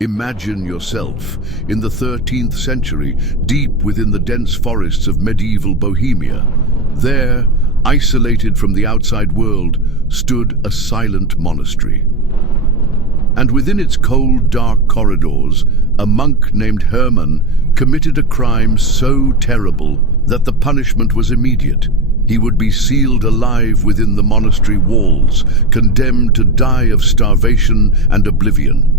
Imagine yourself in the 13th century, deep within the dense forests of medieval Bohemia. There, isolated from the outside world, stood a silent monastery. And within its cold, dark corridors, a monk named Herman committed a crime so terrible that the punishment was immediate. He would be sealed alive within the monastery walls, condemned to die of starvation and oblivion.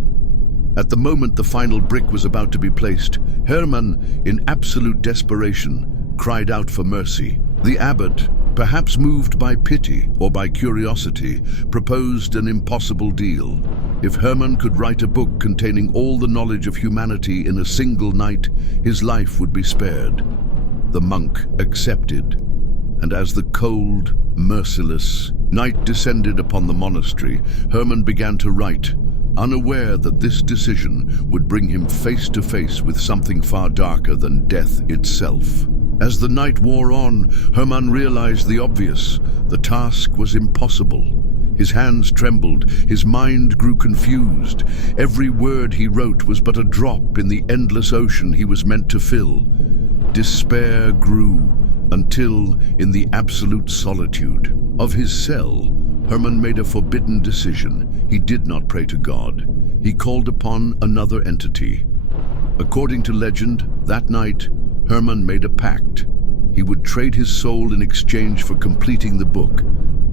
At the moment the final brick was about to be placed, Herman, in absolute desperation, cried out for mercy. The abbot, perhaps moved by pity or by curiosity, proposed an impossible deal. If Herman could write a book containing all the knowledge of humanity in a single night, his life would be spared. The monk accepted, and as the cold, merciless night descended upon the monastery, Herman began to write, unaware that this decision would bring him face to face with something far darker than death itself. As the night wore on, Herman realized the obvious. The task was impossible. His hands trembled, his mind grew confused. Every word he wrote was but a drop in the endless ocean he was meant to fill. Despair grew until, in the absolute solitude of his cell, Herman made a forbidden decision. He did not pray to God. He called upon another entity. According to legend, that night, Herman made a pact. He would trade his soul in exchange for completing the book,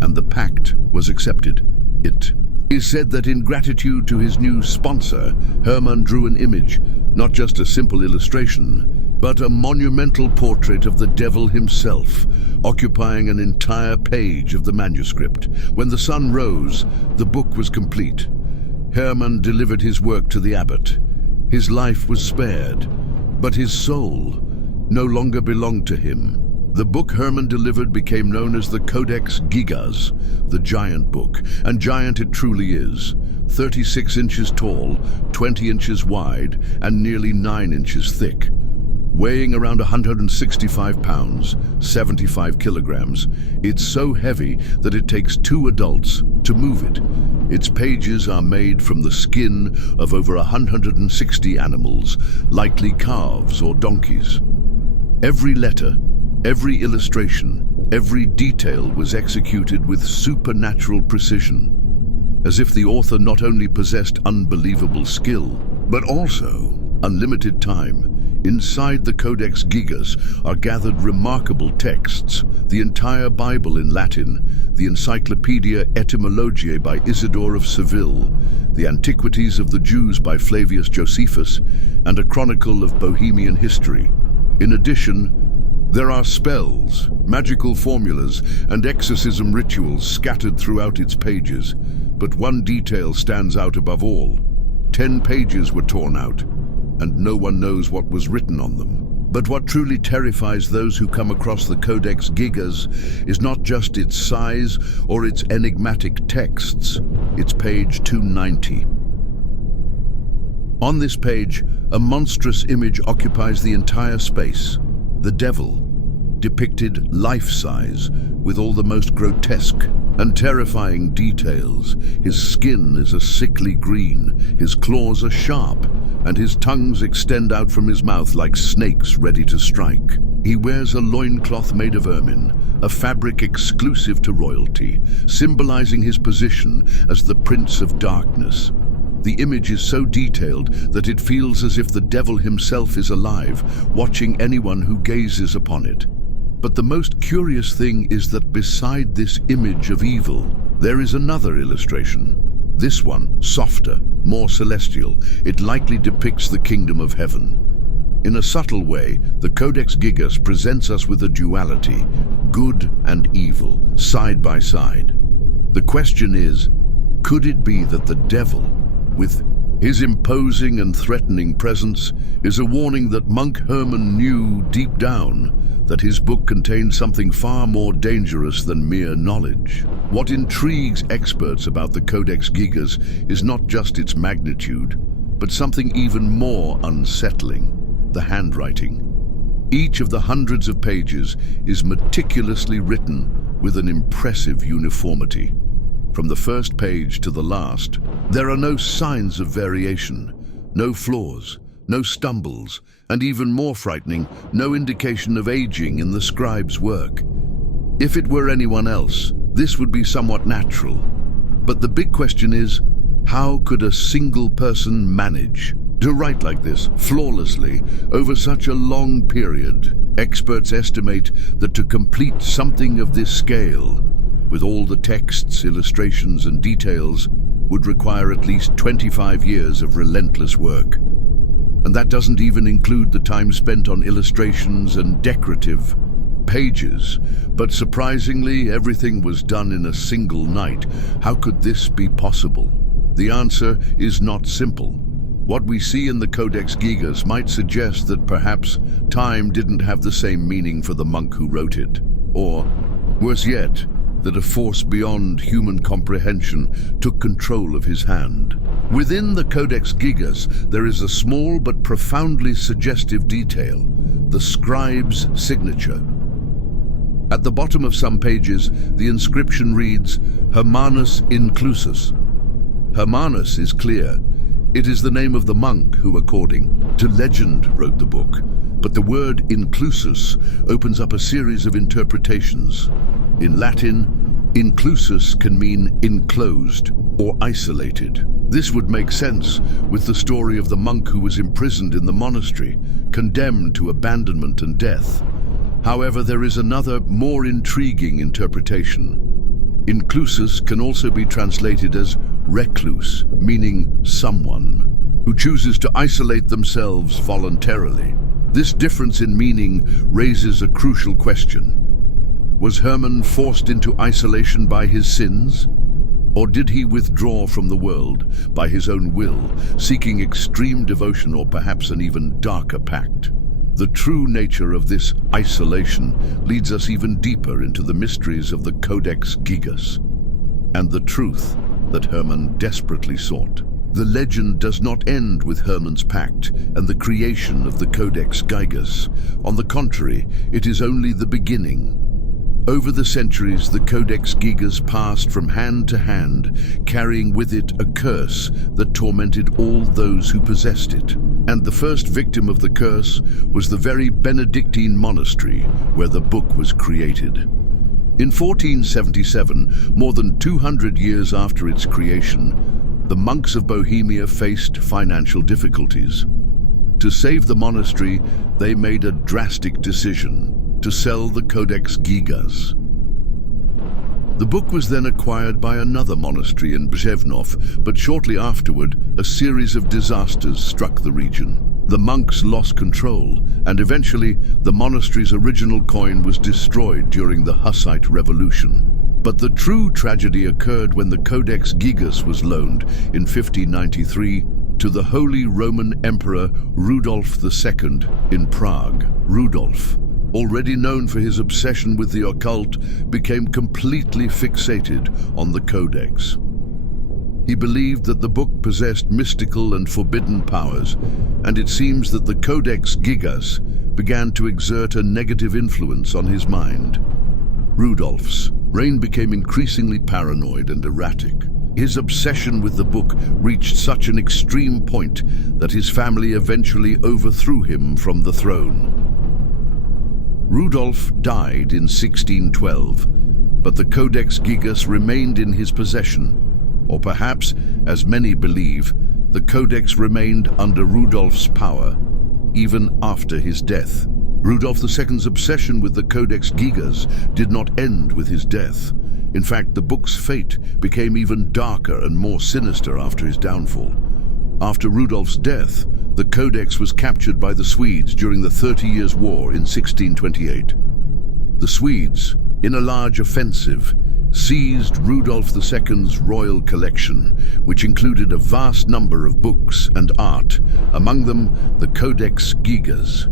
and the pact was accepted. It is said that in gratitude to his new sponsor, Herman drew an image, not just a simple illustration, but a monumental portrait of the devil himself, occupying an entire page of the manuscript. When the sun rose, the book was complete. Herman delivered his work to the abbot. His life was spared, but his soul no longer belonged to him. The book Herman delivered became known as the Codex Gigas, the giant book, and giant it truly is. 36 inches tall, 20 inches wide, and nearly 9 inches thick. Weighing around 165 pounds, 75 kilograms, it's so heavy that it takes 2 adults to move it. Its pages are made from the skin of over 160 animals, likely calves or donkeys. Every letter, every illustration, every detail was executed with supernatural precision, as if the author not only possessed unbelievable skill, but also unlimited time. Inside the Codex Gigas are gathered remarkable texts, the entire Bible in Latin, the Encyclopedia Etymologiae by Isidore of Seville, the Antiquities of the Jews by Flavius Josephus, and a chronicle of Bohemian history. In addition, there are spells, magical formulas, and exorcism rituals scattered throughout its pages, but one detail stands out above all. 10 pages were torn out, and no one knows what was written on them. But what truly terrifies those who come across the Codex Gigas is not just its size or its enigmatic texts. It's page 290. On this page, a monstrous image occupies the entire space. The devil, depicted life-size, with all the most grotesque and terrifying details. His skin is a sickly green, his claws are sharp, and his tongues extend out from his mouth like snakes ready to strike. He wears a loincloth made of ermine, a fabric exclusive to royalty, symbolizing his position as the Prince of Darkness. The image is so detailed that it feels as if the devil himself is alive, watching anyone who gazes upon it. But the most curious thing is that beside this image of evil, there is another illustration. This one, softer, more celestial. It likely depicts the kingdom of heaven. In a subtle way, the Codex Gigas presents us with a duality, good and evil, side by side. The question is, could it be that the devil, with his imposing and threatening presence, is a warning that monk Herman knew deep down that his book contained something far more dangerous than mere knowledge? What intrigues experts about the Codex Gigas is not just its magnitude, but something even more unsettling: the handwriting. Each of the hundreds of pages is meticulously written with an impressive uniformity. From the first page to the last, there are no signs of variation. No flaws, no stumbles, and even more frightening, no indication of aging in the scribe's work. If it were anyone else, this would be somewhat natural. But the big question is, how could a single person manage to write like this, flawlessly, over such a long period? Experts estimate that to complete something of this scale, with all the texts, illustrations, and details, would require at least 25 years of relentless work. And that doesn't even include the time spent on illustrations and decorative pages. But surprisingly, everything was done in a single night. How could this be possible? The answer is not simple. What we see in the Codex Gigas might suggest that perhaps time didn't have the same meaning for the monk who wrote it. Or, worse yet, that a force beyond human comprehension took control of his hand. Within the Codex Gigas, there is a small but profoundly suggestive detail: the scribe's signature. At the bottom of some pages, the inscription reads, Hermanus inclusus. Hermanus is clear. It is the name of the monk who, according to legend, wrote the book. But the word inclusus opens up a series of interpretations. In Latin, inclusus can mean enclosed or isolated. This would make sense with the story of the monk who was imprisoned in the monastery, condemned to abandonment and death. However, there is another, more intriguing interpretation. Inclusus can also be translated as recluse, meaning someone who chooses to isolate themselves voluntarily. This difference in meaning raises a crucial question. Was Herman forced into isolation by his sins? Or did he withdraw from the world by his own will, seeking extreme devotion or perhaps an even darker pact? The true nature of this isolation leads us even deeper into the mysteries of the Codex Gigas and the truth that Herman desperately sought. The legend does not end with Herman's pact and the creation of the Codex Gigas. On the contrary, it is only the beginning. Over the centuries, the Codex Gigas passed from hand to hand, carrying with it a curse that tormented all those who possessed it. And the first victim of the curse was the very Benedictine monastery where the book was created. In 1477, more than 200 years after its creation, the monks of Bohemia faced financial difficulties. To save the monastery, they made a drastic decision: to sell the Codex Gigas. The book was then acquired by another monastery in Brzevnov, but shortly afterward, a series of disasters struck the region. The monks lost control, and eventually, the monastery's original coin was destroyed during the Hussite Revolution. But the true tragedy occurred when the Codex Gigas was loaned in 1593 to the Holy Roman Emperor Rudolf II in Prague. Rudolf, already known for his obsession with the occult, became completely fixated on the Codex. He believed that the book possessed mystical and forbidden powers, and it seems that the Codex Gigas began to exert a negative influence on his mind. Rudolf's reign became increasingly paranoid and erratic. His obsession with the book reached such an extreme point that his family eventually overthrew him from the throne. Rudolf died in 1612, but the Codex Gigas remained in his possession. Or perhaps, as many believe, the Codex remained under Rudolf's power, even after his death. Rudolf II's obsession with the Codex Gigas did not end with his death. In fact, the book's fate became even darker and more sinister after his downfall. After Rudolf's death, the Codex was captured by the Swedes during the 30 Years' War in 1628. The Swedes, in a large offensive, seized Rudolf II's royal collection, which included a vast number of books and art, among them the Codex Gigas.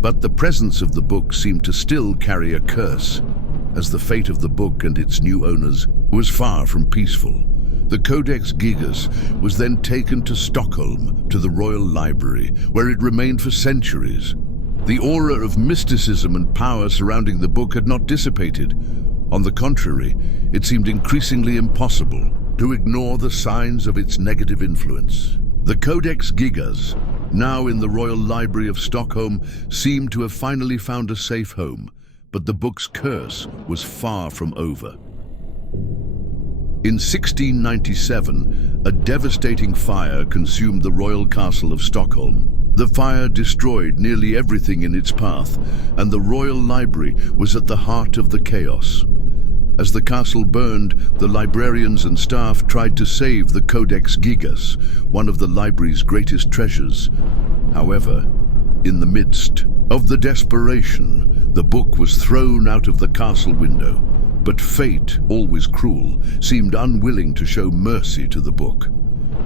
But the presence of the book seemed to still carry a curse, as the fate of the book and its new owners was far from peaceful. The Codex Gigas was then taken to Stockholm, to the Royal Library, where it remained for centuries. The aura of mysticism and power surrounding the book had not dissipated. On the contrary, it seemed increasingly impossible to ignore the signs of its negative influence. The Codex Gigas, now in the Royal Library of Stockholm, seemed to have finally found a safe home, but the book's curse was far from over. In 1697, a devastating fire consumed the royal castle of Stockholm. The fire destroyed nearly everything in its path, and the royal library was at the heart of the chaos. As the castle burned, the librarians and staff tried to save the Codex Gigas, one of the library's greatest treasures. However, in the midst of the desperation, the book was thrown out of the castle window. But fate, always cruel, seemed unwilling to show mercy to the book.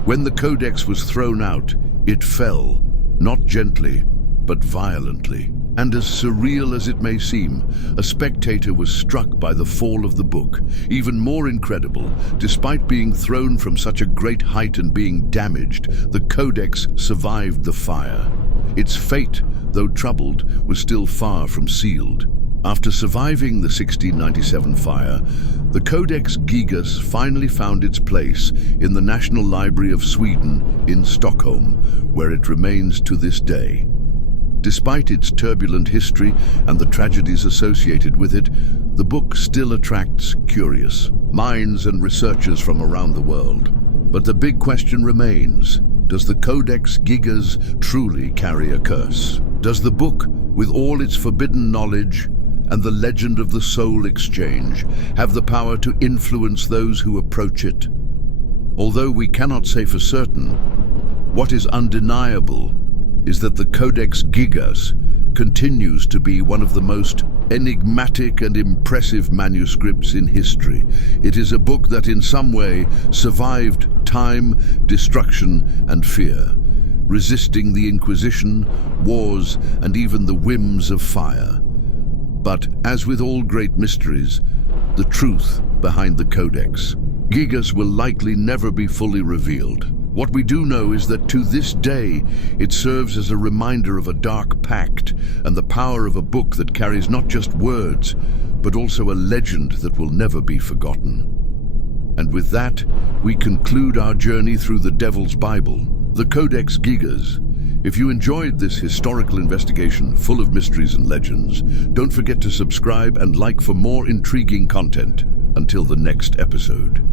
When the Codex was thrown out, it fell, not gently, but violently. And as surreal as it may seem, a spectator was struck by the fall of the book. Even more incredible, despite being thrown from such a great height and being damaged, the Codex survived the fire. Its fate, though troubled, was still far from sealed. After surviving the 1697 fire, the Codex Gigas finally found its place in the National Library of Sweden in Stockholm, where it remains to this day. Despite its turbulent history and the tragedies associated with it, the book still attracts curious minds and researchers from around the world. But the big question remains: does the Codex Gigas truly carry a curse? Does the book, with all its forbidden knowledge and the legend of the soul exchange, have the power to influence those who approach it? Although we cannot say for certain, what is undeniable is that the Codex Gigas continues to be one of the most enigmatic and impressive manuscripts in history. It is a book that in some way survived time, destruction, and fear, resisting the Inquisition, wars, and even the whims of fire. But as with all great mysteries, the truth behind the Codex Gigas will likely never be fully revealed. What we do know is that to this day, it serves as a reminder of a dark pact and the power of a book that carries not just words, but also a legend that will never be forgotten. And with that, we conclude our journey through the Devil's Bible, the Codex Gigas. If you enjoyed this historical investigation full of mysteries and legends, don't forget to subscribe and like for more intriguing content. Until the next episode.